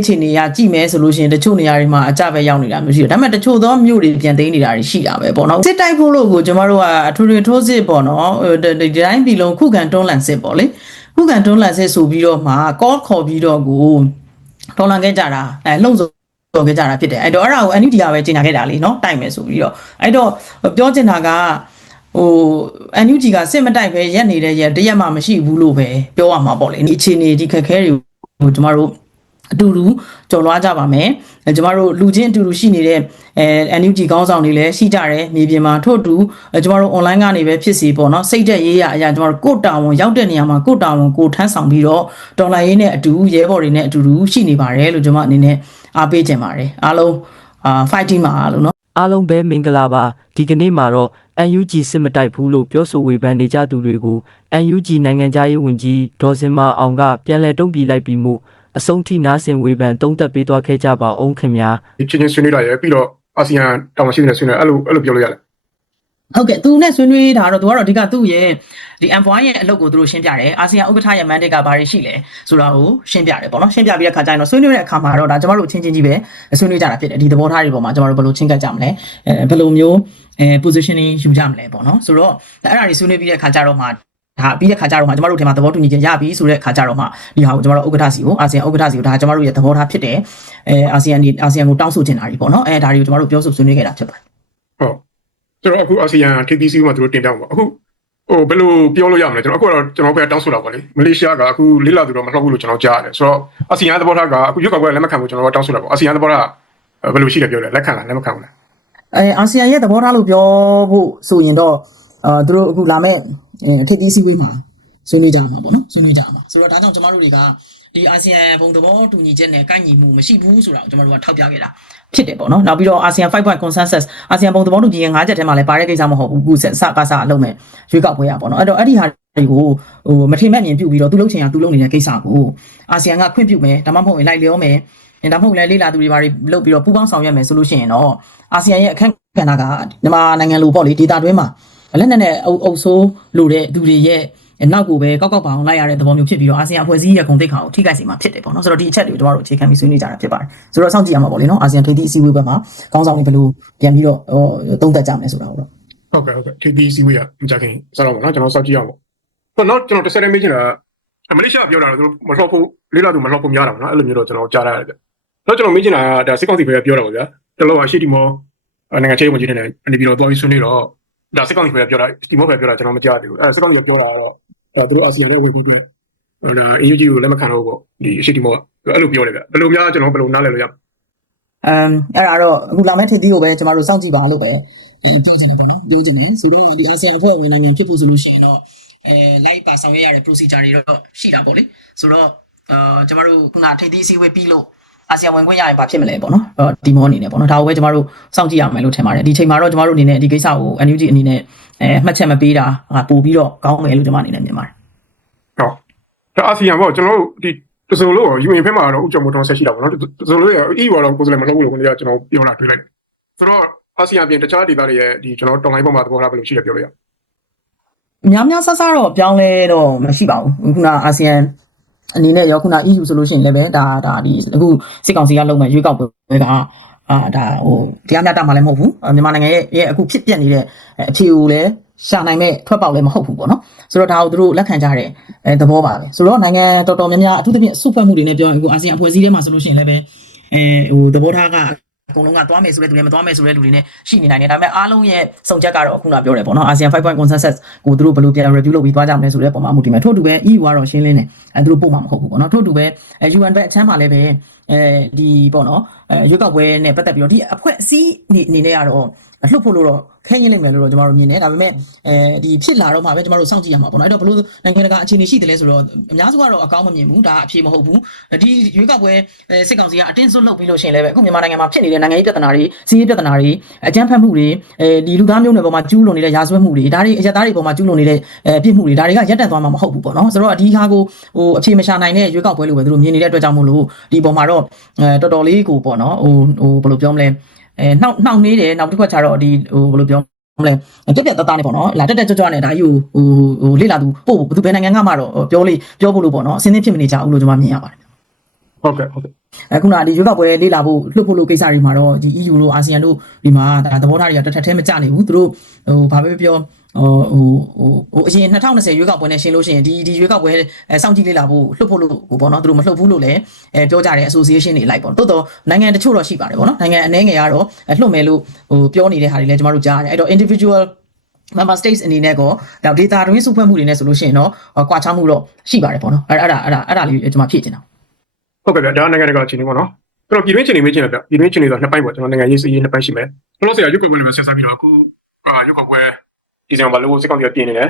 အခြေအနေရကြည့်မယ်ဆိုလို့ရှိရင်တချို့နေရာတွေမှာအကြပဲရောက်နေတာမျိုးရှိတယ်ဒါပေမဲ့တချို့သောမြို့တွေပြန်သိမ်းနေတာတွေရှိတာပဲပေါ့နော်စစ်တိုက်ဖို့လို့ကိုကျမတို့ကအထူးထူးထိုးစစ်ပေါ့နော်ဟိုဒီဒီတိုင်းပြည်လုံးခုခံတွန်းလှန်စစ်ပေါ့လေခုခံတွန်းလှန်စစ်ဆိုပြီးတော့မှကောခေါ်ပြီးတော့ကိုတွန်းလှန်ခဲ့ကြတာအဲလှုံ့ဆော်တော်ခဲ့ကြတာဖြစ်တယ်အဲ့တော့အဲ့ဒါကို NUD ကပဲကြီးညာခဲ့တာလေနော်တိုက်မယ်ဆိုပြီးတော့အဲ့တော့ပြောချင်တာကဟို NUG ကစစ်မတိုက်ပဲရက်နေတဲ့ရက်တရက်မှမရှိဘူးလို့ပဲပြောရမှာပေါ့လေဒီအခြေအနေဒီခက်ခဲတွေကိုကျမတို့ အတူတူကြော်လွှားကြပါမယ်အဲကျမတို့လူချင်းအတူတူရှိနေတဲ့အဲ NUG ကောင်းဆောင်တွေလည်းရှိကြတယ်မြေပြင်မှာထို့အတူအဲကျမတို့ online ကနေပဲဖြစ်စီပေါ့နော်စိတ်သက်ရေးရအရာကျမတို့ကိုယ့်တာဝန်ရောက်တဲ့နေရာမှာကိုယ့်တာဝန်ကိုယ်ထမ်းဆောင်ပြီးတော့တော်လိုင်းရေးနဲ့အတူရဲဘော်တွေနဲ့အတူတူရှိနေပါတယ်လို့ကျွန်မအနေနဲ့အားပေးချင်ပါတယ်အားလုံးအာ fighting ပါလို့နော်အားလုံးပဲမင်္ဂလာပါဒီကနေ့မှာတော့ UNG စစ်မတိုက်ဘူးလို့ပြောဆိုဝေဖန်နေကြသူတွေကို UNG နိုင်ငံသားရေးဝန်ကြီးဒေါ်စင်မအောင်ကပြန်လည်တုံ့ပြန်လိုက်ပြီးမှု အဆုံးထိနားဆင်ဝေဖန်တုံးသက်ပေးသွားခဲ့ကြပါအောင်ခင်ဗျာဒီချင်းချင်းဆွေးနွေးလာရပြီးတော့အာဆီယံတောင်ရှိတဲ့ဆွေးနွေးအဲ့လိုအဲ့လိုပြောလို့ရတယ်ဟုတ်ကဲ့သူနဲ့ဆွေးနွေးတာတော့သူကတော့အဓိကသူ့ရဲ့ဒီ M1 ရဲ့အလုပ်ကိုသူတို့ရှင်းပြတယ်အာဆီယံဥက္ကဋ္ဌရဲ့ mandate ကဘာတွေရှိလဲဆိုတာကိုရှင်းပြတယ်ပေါ့နော်ရှင်းပြပြီးတဲ့ခါကျရင်တော့ဆွေးနွေးတဲ့အခါမှာတော့ဒါကျမတို့အချင်းချင်းကြီးပဲဆွေးနွေးကြတာဖြစ်တယ်ဒီသဘောထားတွေပေါ်မှာကျမတို့ဘယ်လိုချင်းကပ်ကြမလဲအဲဘယ်လိုမျိုးအဲ positioning ယူကြမလဲပေါ့နော်ဆိုတော့အဲ့ဒါတွေဆွေးနွေးပြီးတဲ့ခါကျတော့မှ ဒါပြီးတဲ့ခါကျတော့မှကျမတို့ဒီမှာသဘောတူညီချက်ရပြီဆိုတဲ့ခါကျတော့မှဒီဟာကိုကျမတို့ဥက္ကဋ္ဌစီကိုအာဆီယံဥက္ကဋ္ဌစီကိုဒါကျမတို့ရဲ့သဘောထားဖြစ်တယ်အဲအာဆီယံနေအာဆီယံကိုတောင်းဆိုချင်တာတွေပေါ့နော်အဲဒါတွေကိုကျမတို့ပြောဆိုဆွေးနွေးခဲ့တာဖြစ်ပါတယ်ဟုတ်ကျွန်တော်အခုအာဆီယံ TPC မှာသူတို့တင်တောင်းပါအခုဟိုဘယ်လိုပြောလို့ရမလဲကျွန်တော်အခုတော့ကျွန်တော်ပဲတောင်းဆိုတာပါလေမလေးရှားကအခုလေးလာသူတော့မလှုပ်ဘူးလို့ကျွန်တော်ကြားရတယ်ဆိုတော့အာဆီယံသဘောထားကအခုရွက်ကောက်ကလက်မခံဘူးကျွန်တော်ကတောင်းဆိုတာပေါ့အာဆီယံသဘောထားဘယ်လိုရှိလဲပြောတယ်လက်ခံလားလက်မခံဘူးလားအဲအာဆီယံရဲ့သဘောထားလို့ပြောဖို့ဆိုရင်တော့အာသူတို့အခုလာမဲ့ အထက်သီးစည်းဝေးမှာဆွေးနွေးကြမှာပေါ့နော်ဆွေးနွေးကြမှာဆိုတော့ဒါကြောင့်ကျမတို့တွေကဒီအာဆီယံဘုံသဘောတူညီချက်နဲ့ကိုက်ညီမှုမရှိဘူးဆိုတာကိုကျမတို့ကထောက်ပြခဲ့တာဖြစ်တယ်ပေါ့နော်နောက်ပြီးတော့အာဆီယံ5 point consensus အာဆီယံဘုံသဘောတူညီချက်၅ချက်ထဲမှာလည်းပါတဲ့ကိစ္စမဟုတ်ဘူးခုဆက်စကားစားအလုံးမဲ့ရွေးကောက်ပွဲရပေါ့နော်အဲ့တော့အဲ့ဒီဟာတွေကိုဟိုမထင်မဲ့မြင်ပြုတ်ပြီးတော့သူလှုပ်ချင်ရသူလှုပ်နေတဲ့ကိစ္စကိုအာဆီယံကခွင့်ပြုမယ်ဒါမှမဟုတ်ရင်လိုက်လျောမယ်ဒါမှမဟုတ်လည်းလေးလာသူတွေဘာတွေလုပ်ပြီးတော့ပူးပေါင်းဆောင်ရွက်မယ်ဆိုလို့ရှိရင်တော့အာဆီယံရဲ့အခန့်ကဏ္ဍကမြန်မာနိုင်ငံလိုပေါ့လေဒေတာတွင်းမှာ လက်နက်နဲ့အုပ်အုပ်ဆိုးလိုတဲ့သူတွေရဲ့နောက်ကိုပဲကောက်ကောက်ပါအောင်လိုက်ရတဲ့သဘောမျိုးဖြစ်ပြီးတော့အာဆီယံအဖွဲ့အစည်းရဲ့ဂုဏ်သိက္ခာကိုထိခိုက်စေမှာဖြစ်တယ်ပေါ့နော်ဆိုတော့ဒီအချက်တွေကိုတို့အခြေခံပြီးဆွေးနွေးကြတာဖြစ်ပါတယ်ဆိုတော့စောင့်ကြည့်ရမှာပေါ့လေနော်အာဆီယံထိပ်သီးအစည်းအဝေးဘက်မှာခေါင်းဆောင်တွေဘယ်လိုပြန်ပြီးတော့သုံးသပ်ကြမလဲဆိုတာကိုတော့ဟုတ်ကဲ့ဟုတ်ကဲ့ TPC ဝေးကမကြခင်စတော့ပါနော်ကျွန်တော်စောင့်ကြည့်အောင်ပေါ့တော့ကျွန်တော်တစ်ဆက်တည်းမေးချင်တာမလေးရှားပြောတာတော့သူတို့မလှောက်ဖို့လေးလာသူမလှောက်ဖို့များတာပေါ့နော်အဲ့လိုမျိုးတော့ကျွန်တော်ကြားရတယ်ဗျတော့ကျွန်တော်မေးချင်တာကဒါစစ်ကောင်စီဘက်ကပြောတာပေါ့ဗျာတလောကရှိတီမောနိုင်ငံချင်းဝင်ကြီးနေတယ်အနေပြီးတော့သွားပြီးဆွေးနွေးတော့ ဒါစစ်ကောင်စီဘက်ကပြောတာတီမောဘက်ကပြောတာကျွန်တော်မကြားသေးဘူးအဲစစ်ကောင်စီကပြောတာကတော့ဒါသူတို့အာဆီယံနဲ့ဝေဖို့အတွက်ဒါ AUG ကိုလက်မခံတော့ဘူးပေါ့ဒီရှိတီမောကအဲ့လိုပြောတယ်ဗျဘယ်လိုများကျွန်တော်ဘယ်လိုနားလည်လို့ရအမ်အဲ့ဒါတော့အခုလာမယ့်ထပ်သီးကိုပဲကျမတို့စောင့်ကြည့်ပါအောင်လို့ပဲဒီပြောကြည့်ပါဦးပြောကြည့်နေဆိုတော့ဒီအာဆီယံအဖွဲ့ဝင်နိုင်ငံဖြစ်ဖို့ဆိုလို့ရှိရင်တော့အဲ live ပါဆောင်ရွက်ရတဲ့ procedure တွေတော့ရှိတာပေါ့လေဆိုတော့အာကျမတို့ခုနထိပ်သီးအစည်းအဝေးပြီးလို့ အာဆီယံဝင်ခွင့်ရရင်ဘာဖြစ်မလဲပေါ့နော်အော်ဒီမောအနေနဲ့ပေါ့နော်ဒါကိုပဲကျမတို့စောင့်ကြည့်ရမယ်လို့ထင်ပါတယ်ဒီချိန်မှာတော့ကျမတို့အနေနဲ့ဒီကိစ္စကို NUG အနေနဲ့အဲမှတ်ချက်မပေးတာပို့ပြီးတော့ကောင်းမယ်လို့ကျမအနေနဲ့မြင်ပါတယ်ဟုတ်ဒါအာဆီယံပေါ့ကျွန်တော်တို့ဒီတစုံလို့ယူရင်ဖက်မှာတော့ဥကြုံမတော်ဆက်ရှိတာပေါ့နော်တစုံလို့ရအီဘောတော့ကိုယ်စလည်းမလုပ်ဘူးလို့ခင်ဗျာကျွန်တော်ပြောတာတွေ့လိုက်တယ်ဆိုတော့အာဆီယံပြင်တခြားဒေသတွေရဲ့ဒီကျွန်တော်တော်လိုင်းပေါ်မှာသဘောထားဘယ်လိုရှိလဲပြောလို့ရများများဆဆတော့ပြောင်းလဲတော့မရှိပါဘူးခုနအာဆီယံ အနေနဲ့ရောခုန EU ဆိုလို့ရှိရင်လည်းပဲဒါဒါဒီအခုစစ်ကောင်စီကလုပ်မဲ့ရွေးကောက်ပွဲကအာဒါဟိုတရားမျှတမှာလည်းမဟုတ်ဘူးမြန်မာနိုင်ငံရဲ့ရဲ့အခုဖြစ်ပျက်နေတဲ့အဖြေကိုလည်းရှာနိုင်မဲ့ထွက်ပေါက်လည်းမဟုတ်ဘူးပေါ့နော်ဆိုတော့ဒါကိုသူတို့လက်ခံကြတဲ့အဲသဘောပါပဲဆိုတော့နိုင်ငံတော်တော်များများအထူးသဖြင့်စုဖွဲ့မှုတွေနဲ့ပြောရင်အခုအာဆီယံအဖွဲ့အစည်းထဲမှာဆိုလို့ရှိရင်လည်းပဲအဲဟိုသဘောထားက အကုန်လုံးကသွားမယ်ဆိုတဲ့သူတွေမသွားမယ်ဆိုတဲ့လူတွေနဲ့ရှိနေနိုင်တယ်ဒါပေမဲ့အားလုံးရဲ့စုံချက်ကတော့ခုနပြောတယ်ပေါ့နော်အာဆီယံ5 point consensus ကိုသူတို့ဘယ်လိုပြန် review လုပ်ပြီးသွားကြမလဲဆိုတဲ့ပုံမှန်မှုဒီမဲ့ထို့တူပဲ EU ကတော့ရှင်းလင်းတယ်အဲသူတို့ပို့မှာမဟုတ်ဘူးပေါ့နော်ထို့တူပဲ UN ဘက်အချမ်းမှာလည်းပဲ အဲဒီပေါ့နော်အဲရွေးကောက်ပွဲနဲ့ပတ်သက်ပြီးတော့ဒီအဖွဲ့အစည်းအနေအနေနဲ့ကတော့လှုပ်ဖို့လို့တော့ခဲရင်လိမ့်မယ်လို့တော့ကျွန်တော်တို့မြင်တယ်ဒါပေမဲ့အဲဒီဖြစ်လာတော့မှပဲကျွန်တော်တို့စောင့်ကြည့်ရမှာပေါ့နော်အဲ့တော့ဘလို့နိုင်ငံတကာအခြေအနေရှိတယ်လဲဆိုတော့အများစုကတော့အကောင်းမမြင်ဘူးဒါအဖြေမဟုတ်ဘူးဒီရွေးကောက်ပွဲစစ်ကောင်စီကအတင်းစွတ်လုပ်ပြီးလို့ရှိရင်လည်းပဲအခုမြန်မာနိုင်ငံမှာဖြစ်နေတဲ့နိုင်ငံရေးပြဿနာတွေစီးရေးပြဿနာတွေအကြမ်းဖက်မှုတွေအဲဒီလူသားမျိုးနွယ်ပေါ်မှာကျူးလွန်နေတဲ့ရာဇဝတ်မှုတွေဒါတွေအရသားတွေပေါ်မှာကျူးလွန်နေတဲ့အဲပြစ်မှုတွေဒါတွေကရပ်တန့်သွားမှာမဟုတ်ဘူးပေါ့နော်ဆိုတော့ဒီဟာကိုဟိုအခြေမရှာနိုင်တဲ့ရွေးကောက်ပွဲလို့ပဲသူတို့မြင်နေတဲ့အတွက်ကြောင့်မို့လို့ဒီပေါ်မှာတော့အဲတော်တော်လေးကိုပေါ့နော်ဟိုဟိုဘယ်လိုပြောမလဲအဲနှောက်နှောက်နေတယ်နောက်တစ်ခါကျတော့ဒီဟိုဘယ်လိုပြောမလဲတက်တက်တသားနဲ့ပေါ့နော်လာတက်တက်ကြွကြွနဲ့ဒါကြီးကိုဟိုဟိုလေ့လာသူပို့ဘယ်သူဘယ်နိုင်ငံကမှတော့ပြောလေပြောဖို့လို့ပေါ့နော်အစင်းသင်းဖြစ်မနေကြဘူးလို့ကျွန်မမြင်ရပါတယ် ဟဟုတ်ကဲ့ဟုတ်ကဲ့အခုနဒီရွေးကောက်ပွဲလေးလာဖို့လှုပ်ဖို့လို့ကိစ္စတွေမှာတော့ဒီ EU လို့အာဆီယံတို့ဒီမှာဒါသဘောထားတွေကတစ်ထပ်တည်းမကြနိုင်ဘူးသူတို့ဟိုဘာပဲပြောဟိုဟိုဟိုအရင်2020ရွေးကောက်ပွဲနဲ့ရှင်းလို့ရှိရင်ဒီဒီရွေးကောက်ပွဲအဲစောင့်ကြည့်လေးလာဖို့လှုပ်ဖို့လို့ဟိုပေါ့နော်သူတို့မလှုပ်ဘူးလို့လည်းအဲပြောကြတယ် association တွေလိုက်ပေါ့တိုးတော့နိုင်ငံတချို့တော့ရှိပါတယ်ပေါ့နော်နိုင်ငံအနေငယ်ကတော့လှုပ်မယ်လို့ဟိုပြောနေတဲ့ဟာတွေလည်းကျမတို့ကြားရတယ်အဲ့တော့ individual member states အနေနဲ့ကောဒါ data တွင်းစုဖွဲ့မှုတွေနဲ့ဆိုလို့ရှိရင်တော့ကွာခြားမှုတော့ရှိပါတယ်ပေါ့နော်အဲ့အဲ့ဒါအဲ့ဒါအဲ့ဒါလေးကျွန်မဖြည့်ချင်တာ ဟုတ်ကဲ့ဗျဒါနိုင်ငံတကာအခြေအနေပေါ့နော်ကျွန်တော်ပြည်တွင်းအခြေအနေမေးချင်တယ်ဗျပြည်တွင်းအခြေအနေဆိုနှစ်ပိုင်းပေါ့ကျွန်တော်နိုင်ငံရေးစီးရေးနှစ်ပိုင်းရှိမယ်ဘလို့ဆရာရုပ်ကွက်ပွဲလေးပဲဆက်စားပြီးတော့အခုအာရုပ်ကွက်ပွဲဒီဇင်ဘာလို့စစ်ကောင်စီကပြင်နေတယ်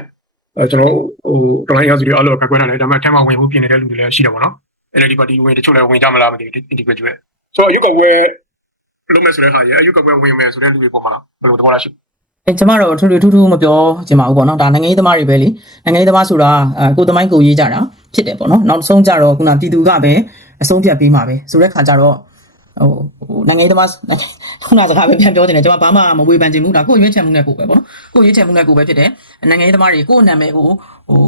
အဲကျွန်တော်ဟိုတော်လိုင်းရာစုတွေအားလုံးကကွက်ထားတယ်ဒါပေမဲ့အဲမှာဝင်ဖို့ပြင်နေတဲ့လူတွေလည်းရှိတယ်ပေါ့နော် NLD ပါတီဝင်တချို့လည်းဝင်ကြမလားမသိဘူး integrate ကျွဲဆိုတော့ရုပ်ကွက်ပွဲလုံးမဲ့ဆိုတဲ့ဟာရရုပ်ကွက်ပွဲဝင်မယ်ဆိုတဲ့လူတွေပေါ်မှာဘယ်လိုသဘောလားရှိအဲကျမတို့ထူထူထူးထူးမပြောချင်ပါဘူးပေါ့နော်ဒါနိုင်ငံရေးသမားတွေပဲလေနိုင်ငံရေးသမားဆိုတာအဲကိုယ်သမိုင်းကိုရေးကြတာဖြစ်တယ်ပေါ့နော်နောက်ဆုံးကြတော့ခုနတီတူကပဲ အဆုံးဖြတ်ပေးမှာပဲဆိုတဲ့ခါကျတော့ဟိုဟိုနိုင်ငံရေးသမားခုနစကားပဲပြန်ပြောချင်တယ်ကျွန်မဘာမှမဝေဖန်ချင်ဘူးဒါကိုယ်ရွေးချယ်မှုနဲ့ကိုယ်ပဲပေါ့နော်ကိုယ်ရွေးချယ်မှုနဲ့ကိုယ်ပဲဖြစ်တယ်နိုင်ငံရေးသမားတွေကိုယ်နာမည်ကိုဟို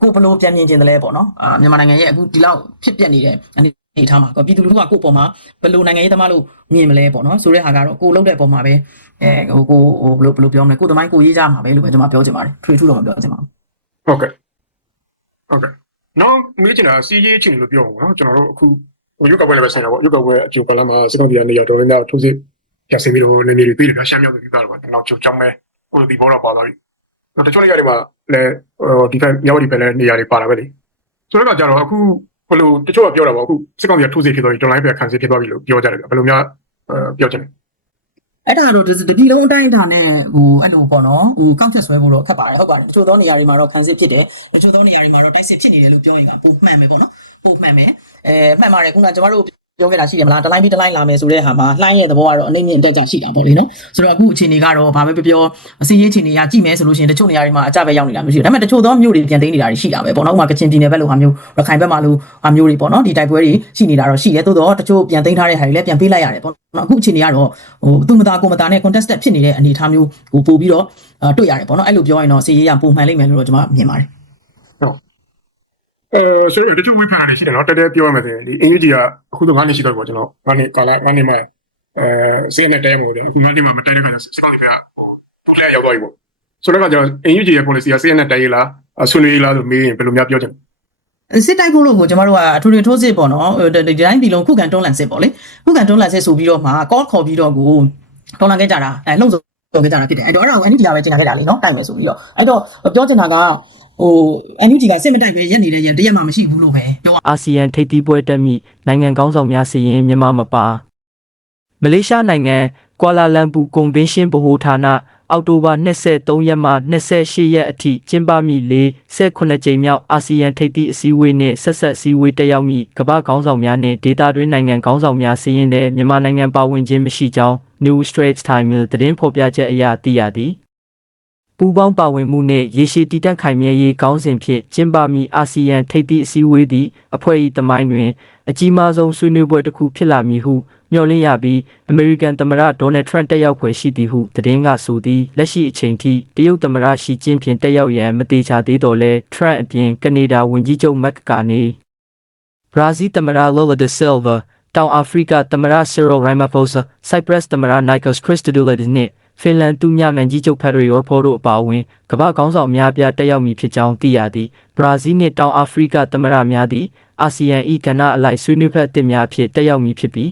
ကိုယ်ဘလို့ပြန်မြင်ကျင်တယ်လဲပေါ့နော်အာမြန်မာနိုင်ငံရဲ့အခုဒီလောက်ဖြစ်ပျက်နေတဲ့အနေထားမှာကိုပြည်သူလူထုကကိုယ့်ပေါ်မှာဘယ်လိုနိုင်ငံရေးသမားလို့မြင်မလဲပေါ့နော်ဆိုတဲ့ဟာကတော့ကိုယ်လုပ်တဲ့ပုံမှာပဲအဲဟိုကိုဟိုဘယ်လိုဘယ်လိုပြောမလဲကိုယ်သမိုင်းကိုရေးကြမှာပဲလို့ပဲကျွန်မပြောချင်ပါတယ်ထွေထူးတော့မပြောချင်ပါဘူးဟုတ်ကဲ့ဟုတ်ကဲ့ နောက်မေးချင်တာစီးရေးချင်းလို့ပြောပါတော့ကျွန်တော်တို့အခုဟိုရုပ်ကွက်ပွဲလည်းပဲဆိုင်တာပေါ့ရုပ်ကွက်ပွဲအကျိုးကလမ်းမှာစစ်ကောင်စီကနေရတော်ရင်းသားထိုးစစ်ရစင်ပြီးတော့နေနေပြီးတယ်ဗျာရှမ်းမြောက်ပြည်ကတော့နောက်ချုပ်ကြောင်းပဲဟိုဒီဘောတော့ပါသွားပြီတချို့နေရာတွေမှာလည်းဟိုဒီဖက်မြောက်ဒီဖက်လည်းနေရာတွေပါလာပဲလေဆိုတော့ကကြတော့အခုဘယ်လိုတချို့ကပြောတာပေါ့အခုစစ်ကောင်စီကထိုးစစ်ဖြစ်သွားပြီတော်လိုင်းပဲခံစစ်ဖြစ်သွားပြီလို့ပြောကြတယ်ဗျာဘယ်လိုများပြောချင်လဲ အဲ့ဒါတော့ဒီဒီလုံးအတိုင်းအတာနဲ့ဟိုအဲ့လိုပေါ့နော်ဟိုကောက်ချက်ဆွဲဖို့တော့ခက်ပါတယ်ဟုတ်ပါတယ်တချို့သောနေရာတွေမှာတော့ခံစစ်ဖြစ်တယ်တချို့သောနေရာတွေမှာတော့တိုက်စစ်ဖြစ်နေတယ်လို့ပြောရင်ကပိုမှန်ပဲပေါ့နော်ပိုမှန်ပဲအဲမှန်ပါတယ်ခုနကကျွန်တော်တို့ ပြောခဲ့တာရှိတယ်မလားတလိုင်းပြီးတလိုင်းလာမယ်ဆိုတဲ့ဟာမှာလှိုင်းရဲ့သဘောကတော့အနေနဲ့အတက်ကြရှိတာပေါ့လေနော်ဆိုတော့အခုအခြေအနေကတော့ဘာပဲပြောပြောအစီရေးအခြေအနေကကြည့်မယ်ဆိုလို့ရှိရင်တချို့နေရာတွေမှာအကြပဲရောက်နေတာမျိုးရှိတယ်ဒါပေမဲ့တချို့သောမြို့တွေပြန်သိမ်းနေတာတွေရှိတာပဲပေါ့နော်ဥပမာကချင်ပြည်နယ်ဘက်လိုဟာမျိုးရခိုင်ဘက်မှာလိုဟာမျိုးတွေပေါ့နော်ဒီတိုက်ပွဲတွေရှိနေတာတော့ရှိတယ်သို့တော့တချို့ပြန်သိမ်းထားတဲ့ဟာတွေလည်းပြန်ပေးလိုက်ရတယ်ပေါ့နော်အခုအခြေအနေကတော့ဟိုသူမသားကိုမသားနဲ့ contested ဖြစ်နေတဲ့အနေအထားမျိုးဟိုပို့ပြီးတော့တွေ့ရတယ်ပေါ့နော်အဲ့လိုပြောရင်တော့စီရေးရပုံမှန်လိမ့်မယ်လို့တော့ကျွန်မမြင်ပါတယ် အဲဆိုတော့တချို့ဝိဖန်နေရှိတယ်နော်တဲတဲပြောရမယ်ဆိုရင်ဒီအင်္ဂလိပ်ကြီးကအခုတော့9နှစ်ရှိတော့ပေါ့ကျွန်တော်9နှစ်ကာလ9နှစ်မှအဲစေးနဲ့တဲမို့တယ်အခု9နှစ်မှမတဲတဲ့ခါကျစကောက်တွေကဟိုတူလဲရောက်သွားပြီပေါ့ဆိုတော့ကကျတော့အင်္ဂလိပ်ကြီးရဲ့ policy ကစေးနဲ့တဲရလားဆွေးနွေးလားလို့မေးရင်ဘယ်လိုများပြောချင်စစ်တိုက်ဖို့လို့ကိုကျွန်တော်တို့ကအထူးထူးထိုးစစ်ပေါ့နော်ဒီတိုင်းပြည်လုံးခုခံတွန်းလှန်စစ်ပေါ့လေခုခံတွန်းလှန်စစ်ဆိုပြီးတော့မှ call ခေါ်ပြီးတော့ကိုတွန်းလှန်ခဲ့ကြတာအဲလှုပ်ဆိုခဲ့ကြတာဖြစ်တယ်အဲ့တော့အဲ့ဒါကို NUG ကပဲကျင်လာခဲ့တာလေနော်တိုက်မယ်ဆိုပြီးတော့အဲ့တော့ပြောချင်တာက ဟို NUG ကစစ်မတိုက်ပဲရက်နေတဲ့ရက်တရက်မှမရှိဘူးလို့ပဲပြောအာဆီယံထိပ်သီးပွဲတက်မိနိုင်ငံကောင်းဆောင်များစီရင်မြန်မာမပါမလေးရှားနိုင်ငံကွာလာလမ်ပူကွန်ဗင်းရှင်းဗဟိုဌာနအောက်တိုဘာ23ရက်မှ28ရက်အထိကျင်းပမည့်၄18ကြိမ်မြောက်အာဆီယံထိပ်သီးအစည်းအဝေးနှင့်ဆက်ဆက်အစည်းအဝေးတက်ရောက်မည့်ကမ္ဘာကောင်းဆောင်များနှင့်ဒေသတွင်းနိုင်ငံကောင်းဆောင်များစီရင်တဲ့မြန်မာနိုင်ငံပါဝင်ခြင်းမရှိကြောင်း New Straits Times သတင်းဖော်ပြချက်အရသိရသည် ပူးပေါင်းပါဝင်မှုနှင့်ရေရှည်တည်တံ့ခိုင်မြဲရေးကောင်းစဉ်ဖြင့်ကျင်းပမည့်အာဆီယံထိပ်သီးအစည်းအဝေးသည်အဖွဲ့၏တမိုင်းတွင် အကြီးမားဆုံးဆွေးနွေးပွဲတစ်ခုဖြစ်လာမည်ဟုမျှော်လင့်ရပြီးအမေရိကန်သမ္မတဒေါ်နယ်ထရန့်တက်ရောက်ဖွယ်ရှိသည်ဟုသတင်းကဆိုသည်လက်ရှိအချိန်ထိတရုတ်သမ္မတရှီကျင်းပင်တက်ရောက်ရန်မတိချသေးတော့လဲထရန့်အပြင်ကနေဒါဝန်ကြီးချုပ်မက်ကာနီဘရာဇီးသမ္မတလော်လာဒဆယ်ဗာတောင်အာဖရိကသမ္မတဆီရိုရိုင်မာဖိုဆာဆိုက်ပရက်စ်သမ္မတနိုက်ကစ်ခရစ်စတူလက်ဒစ်နှင့် ဖင်လန်တူမြမန်ကြီးချုပ်ဖက်ဒရီရောဖော်တို့အပါအဝင်ကမ္ဘာကောင်းဆောင်များပြားတက်ရောက်မည်ဖြစ်ကြောင်းသိရသည်ဘရာဇီးနှင့်တောင်အာဖရိကသမ္မတများသည်အာဆီယံ၏ကဏ္ဍအလိုက်ဆွေးနွေးဖက်အသစ်များဖြင့်တက်ရောက်မည်ဖြစ်ပြီး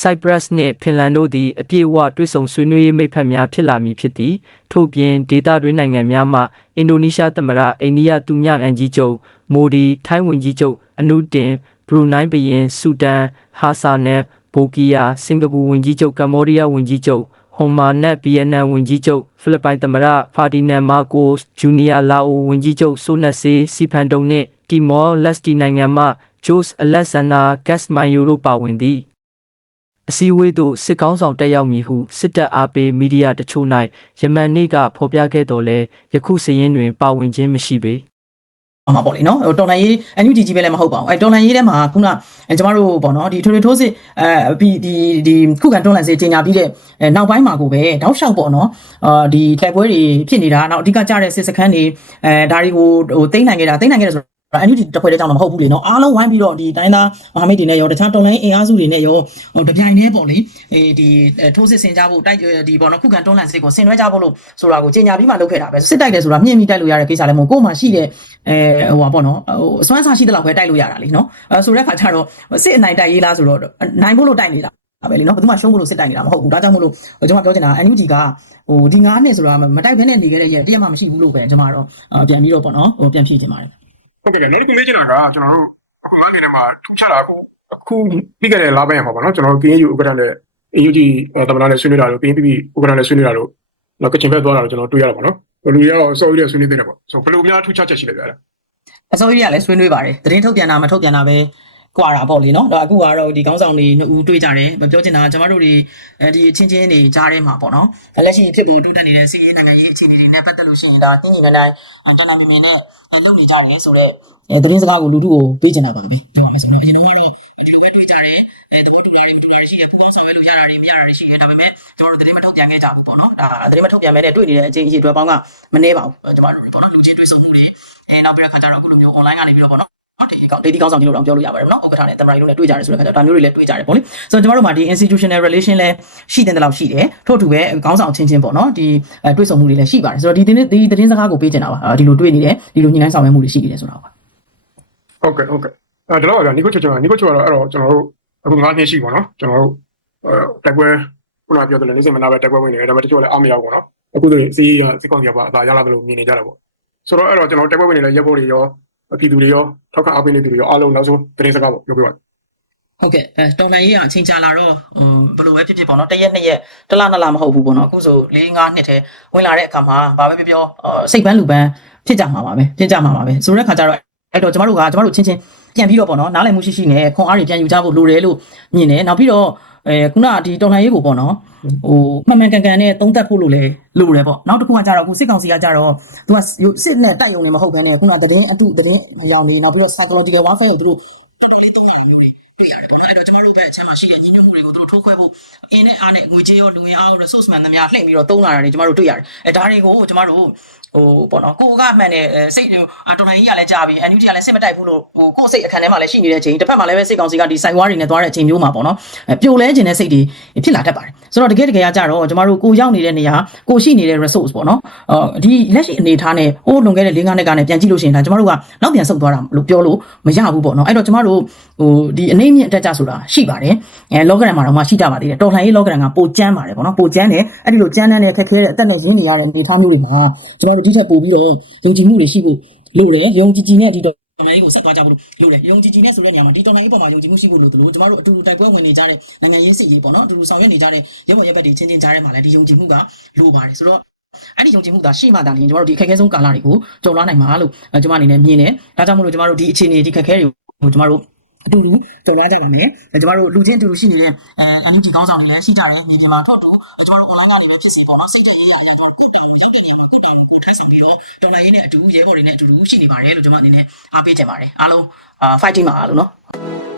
ဆိုက်ပရပ်စ်နှင့်ဖင်လန်တို့သည်အပြည့်အဝတွဲဆုံဆွေးနွေးရေးမိတ်ဖက်များဖြစ်လာမည်ဖြစ်သည်ထို့ပြင်ဒေသတွင်းနိုင်ငံများမှအင်ဒိုနီးရှားသမ္မတအိန္ဒိယတူမြအန်ကြီးချုပ်မိုဒီထိုင်းဝန်ကြီးချုပ်အနုတင်ဘရူနိုင်းဘရင်ဆူဒန်ဟာဆာနယ်ဘိုကီယာစင်ကာပူဝန်ကြီးချုပ်ကမ္ဘောဒီးယားဝန်ကြီးချုပ် ဟွန်မာနက်ဗီယက်နမ်ဝန်ကြီးချုပ်ဖိလစ်ပိုင်သမ္မတဖာဒီနန်မာကိုစ်ဂျူနီယာလာအိုဝန်ကြီးချုပ်ဆိုနက်ဆေးစီဖန်တုံနှင့်တီမောလက်စတီနိုင်ငံမှဂျိုးစ်အလက်ဆန်နာဂက်စ်မိုင်ယိုတို့ပါဝင်သည်အစည်းအဝေးသို့စစ်ကောင်းဆောင်တက်ရောက်မည်ဟုစစ်တပ်အားပေးမီဒီယာတချို့၌ယမန်နေ့ကဖော်ပြခဲ့တော်လဲယခုစည်ရင်းတွင်ပါဝင်ခြင်းမရှိပေ မှာပေါ့လေနော်ဟိုတော်လန်ရေး NUG ကြီးပဲလည်းမဟုတ်ပါဘူးအဲတော်လန်ရေးထဲမှာခုနအဲကျမတို့ပေါ့နော်ဒီထွေထွေထိုးစစ်အဲပြီးဒီဒီခုခံတော်လန်စစ်တင်ညာပြီးတဲ့အဲနောက်ပိုင်းမှာကိုပဲတောက်လျှောက်ပေါ့နော်အာဒီတိုက်ပွဲတွေဖြစ်နေတာနောက်အဓိကကြတဲ့စစ်စခန်းတွေအဲဒါတွေကိုဟိုတိမ့်နိုင်ခဲ့တာတိမ့်နိုင်ခဲ့တယ်ဆို အန်ယူဂျီတစ်ခွဲတည်းကြောင့်တော့မဟုတ်ဘူးလေနော်အားလုံးဝိုင်းပြီးတော့ဒီတိုင်းသားမဟာမိတ်တွေနဲ့ရောတခြားတော်လိုင်းအင်အားစုတွေနဲ့ရောဟိုတပြိုင်တည်းပေါ့လေအဲဒီထိုးစစ်ဆင်ကြဖို့တိုက်ဒီပေါ့နော်ခုခံတွန်းလှန်စစ်ကိုဆင်နွှဲကြဖို့လို့ဆိုတာကိုကြေညာပြီးမှလုပ်ခဲ့တာပဲစစ်တိုက်တယ်ဆိုတာမြင့်ပြီးတိုက်လို့ရတဲ့ကိစ္စလည်းမဟုတ်ကိုယ်မှရှိတဲ့အဲဟိုပါပေါ့နော်ဟိုအစွမ်းစားရှိတဲ့လောက်ပဲတိုက်လို့ရတာလीနော်အဲဆိုတဲ့ခါကျတော့စစ်အနိုင်တိုက်ရေးလားဆိုတော့နိုင်ဖို့လို့တိုက်နေတာပဲလीနော်ဘယ်သူမှရှုံးဖို့လို့စစ်တိုက်နေတာမဟုတ်ဘူးဒါကြောင့်မို့လို့ကျွန်မပြောချင်တာ NUG ကဟိုဒီ9နှစ်ဆိုတာမတိုက်ဘဲနဲ့နေခဲ့တဲ့ရဲ့တရက်မှမရှိဘူးလို့ပဲကျွန်မတော့ပြန်ပြီးတော့ပေါ့နော်ဟိုပြန်ဖြည့်ချင်ပါတယ် ဟုတ်ကဲ့နောက်တစ်ခုမေးချင်တာကကျွန်တော်တို့အခုငါးနေထဲမှာထူးခြားတာအခုအခုပြီးခဲ့တဲ့လပိုင်းရမှာပါနော်ကျွန်တော်တို့ KNU ဥက္ကဋ္ဌနဲ့ AUG တမနာနဲ့ဆွေးနွေးတာလို့ PNPP ဥက္ကဋ္ဌနဲ့ဆွေးနွေးတာလို့နောက်ကချင်ဘက်သွားတာလို့ကျွန်တော်တွေ့ရတာပါနော်လူတွေကတော့စော်ပြီးတဲ့ဆွေးနွေးတဲ့ပေါ့ဆိုဘယ်လိုများထူးခြားချက်ရှိလဲဗျာအစိုးရကလည်းဆွေးနွေးပါတယ်သတင်းထုတ်ပြန်တာမထုတ်ပြန်တာပဲ ကွာတာပေါ့လေနော်ဒါအခုကတော့ဒီကောင်းဆောင်တွေနှစ်ဦးတွေ့ကြတယ်မပြောချင်တာကျမတို့တွေအဲဒီအချင်းချင်းတွေကြားထဲမှာပေါ့နော်လက်ရှိဖြစ်ဖို့တိုးတက်နေတဲ့စီးရေးနိုင်ငံရေးအခြေအနေတွေနဲ့ပတ်သက်လို့ရှိရင်ဒါတင်းကြီးနိုင်ငံတနအမြင်နဲ့လုပ်နေကြတယ်ဆိုတော့သတင်းစကားကိုလူထုကိုပေးချင်တာပါပဲဒါပါဆိုတော့အရင်ကတော့ဒီလိုပဲတွေ့ကြတယ်အဲသဘောတူတာတွေတူတာတွေရှိတယ်ကောင်းဆောင်ပဲလို့ရတာတွေမရတာတွေရှိတယ်ဒါပေမဲ့ကျမတို့သတင်းမထုတ်ပြန်ခဲ့ကြဘူးပေါ့နော်ဒါသတင်းမထုတ်ပြန်မဲနဲ့တွေ့နေတဲ့အချိန်အချိန်တွေပေါင်းကမနှဲပါဘူးကျမတို့ပေါ့နော်လူချင်းတွေ့ဆုံမှုတွေအဲနောက်ပြီးတော့ခါကျတော့အခုလိုမျိုး online ကနေပြီးတော့ပေါ့နော် ဒီကောင်ဒေဒီကောင်းဆောင်ကြီးလို့တော့ပြောလို့ရပါတယ်နော်ဥက္ကဋ္ဌနဲ့တမန်ကြီးတို့နဲ့တွေ့ကြတယ်ဆိုတဲ့ခါကျတော့ဒါမျိုးတွေလည်းတွေ့ကြတယ်ပေါ့လေဆိုတော့ကျမတို့မှာဒီ institutional relation လည်းရှိတဲ့လောက်ရှိတယ်ထို့တူပဲကောင်းဆောင်ချင်းချင်းပေါ့နော်ဒီတွေ့ဆုံမှုတွေလည်းရှိပါတယ်ဆိုတော့ဒီတင်းဒီသတင်းစကားကိုပေးချင်တာပါဒီလိုတွေ့နေတယ်ဒီလိုညှိနှိုင်းဆောင်ရွက်မှုတွေရှိနေတယ်ဆိုတာပါဟုတ်ကဲ့ဟုတ်ကဲ့အဲဒီတော့ဗျာနီကိုချေချေနီကိုချေကတော့အဲ့တော့ကျွန်တော်တို့အခု9နှစ်ရှိပါနော်ကျွန်တော်တို့အဲတက်ပွဲခုနပြောတယ်လေနေစမနာပဲတက်ပွဲဝင်နေတယ်ဒါပေမဲ့တချို့လည်းအားမရောက်ဘူးနော်အခုဆိုရင်စီးရစစ်ကောင်ကြီးကပါအသာရလာတယ်လို့မြင်နေကြတာပေါ့ဆိုတော့အဲ့တော့ကျွန်တော်တက်ပွဲဝင်နေတဲ့ရက်ဘော်တွေရော ပြည်သူတွေရောထောက်ခံအားပေးနေသူတွေရောအားလုံးနောက်ဆုံးသတင်းစကားပေါ့ပြောပြပါဟုတ်ကဲ့အဲတော်လိုင်းရေးကအချိန်ကြာလာတော့ဟိုဘယ်လိုပဲဖြစ်ဖြစ်ပေါ့နော်တစ်ရက်နှစ်ရက်တစ်လနှစ်လမဟုတ်ဘူးပေါ့နော်အခုဆို၄၅နှစ်ထဲဝင်လာတဲ့အခါမှာဘာပဲပြောပြောစိတ်ပန်းလူပန်းဖြစ်ကြမှာပါပဲဖြစ်ကြမှာပါပဲဆိုတဲ့ခါကျတော့ အဲ့တော့ကျမတို့ကကျမတို့ချင်းချင်းပြန်ပြီးတော့ပေါ့နော်နားလည်မှုရှိရှိနဲ့ခွန်အားတွေပြန်ယူကြဖို့လိုတယ်လို့မြင်တယ်နောက်ပြီးတော့အဲခုနကဒီတော်လိုင်းရေးကိုပေါ့နော်ဟိုမှန်မှန်ကန်ကန်နဲ့သုံးသပ်ဖို့လို့လည်းလိုတယ်ပေါ့နောက်တစ်ခုကကြတော့အခုစစ်ကောင်စီကကြတော့သူကစစ်နဲ့တိုက်ရုံနဲ့မဟုတ်ဘဲနဲ့ခုနသတင်းအတုသတင်းအကြောင်းတွေနောက်ပြီးတော့ psychological warfare ကိုသူတို့တော်တော်လေးသုံးလာတယ်မျိုးတွေ တွေ့ရတယ်ပေါ့နော်အဲ့တော့ကျမတို့ဘက်အချမ်းမှာရှိတဲ့ညီညွတ်မှုတွေကိုသူတို့ထိုးခွဲဖို့အင်းနဲ့အားနဲ့ငွေကြေးရောလူငွေအားရော resource မှန်သမျှလှည့်ပြီးတော့သုံးလာတာတွေကျမတို့တွေ့ရတယ်အဲဒါတွေကိုကျမတို့ဟိုပေါ့နော်ကိုကမှန်တဲ့စိတ်အာတော်လိုင်းကြီးကလည်းကြာပြီ NUG ကလည်းစစ်မတိုက်ဘူးလို့ဟိုကိုစိတ်အခန်းထဲမှာလည်းရှိနေတဲ့အချိန်တစ်ဖက်မှာလည်းပဲစိတ်ကောင်စီကဒီ site war တွေနဲ့သွားတဲ့အချိန်မျိုးမှာပေါ့နော်ပြိုလဲခြင်းတဲ့စိတ်တွေဖြစ်လာတတ်ပါတယ်ဆိုတော့တကယ်တကယ်ကကြတော့ကျမတို့ကိုရောက်နေတဲ့နေရာကိုရှိနေတဲ့ resource ပေါ့နော်အော်ဒီလက်ရှိအနေထားနဲ့ဟိုလွန်ခဲ့တဲ့၄၅နှစ်ကနဲ့ပြန်ကြည့်လို့ရှိရင်ဒါကျမတို့ကနောက်ပြန်ဆုတ်သွားတာလို့ပြောလို့မရဘူးပေါ့နော်အဲ့တော့ကျမတို့ဟိုဒီအနေမြင့်အတက်ကြဆိုတာရှိပါတယ်အဲ loggram မှာတော့မှရှိကြပါသေးတယ်တော်လှန်ရေး loggram ကပိုကျန်းပါတယ်ပေါ့နော်ပိုကျန်းတယ်အဲ့ဒီလိုကျန်းတဲ့ခက်ခဲတဲ့အသက်နဲ့ရင်းနေရတဲ့အနေအထားမျိုးတွေမှာကျမတို့ဒီထက်ပိုပြီးတော့ယုံကြည်မှုတွေရှိဖို့လိုတယ်ယုံကြည်ကြည်နဲ့ဒီတော့တော်လိုင်းကိုဆက်သွားကြဖို့လိုတယ်ယုံကြည်ကြည်နဲ့ဆိုတဲ့နေရာမှာဒီတော်လိုင်းအပေါ်မှာယုံကြည်မှုရှိဖို့လိုတယ်လို့ကျမတို့အတူတူတိုက်ပွဲဝင်နေကြတဲ့နိုင်ငံရေးစစ်ရေးပေါ့နော်အတူတူဆောင်ရွက်နေကြတဲ့ရဲဘော်ရဲဘက်တွေချင်းချင်းကြားထဲမှာလည်းဒီယုံကြည်မှုကလိုပါတယ်ဆိုတော့အဲ့ဒီယုံကြည်မှုသာရှိမှသာလျှင်ကျမတို့ဒီအခက်အခဲဆုံးကာလတွေကိုကျော်လွှားနိုင်မှာလို့ကျမအနေနဲ့မြင်တယ်ဒါကြောင့်မို့လို့ကျမတို့ဒီအခြေအနေဒီခက်ခဲတွေကိုကျမတို့ အတူတူကျော်လွှားကြတယ်လေကျမတို့လူချင်းအတူတူရှိနေတဲ့အဲအန်ယူဂျီကောင်းဆောင်တွေလည်းရှိကြတယ်မြေပြင်မှာတော့တူကျမတို့ online ကနေပဲဖြစ်စီပေါ့နော်စိတ်တရေးရရကျမတို့ကုတောင်းရောက်တဲ့နေရာမှာကုတောင်းကိုထိုက်ဆောင်ပြီးတော့တော်လိုင်းရေးနဲ့အတူရဲဘော်တွေနဲ့အတူတူရှိနေပါတယ်လို့ကျမအနေနဲ့အားပေးချင်ပါတယ်အားလုံးအာ fighting ပါလို့နော်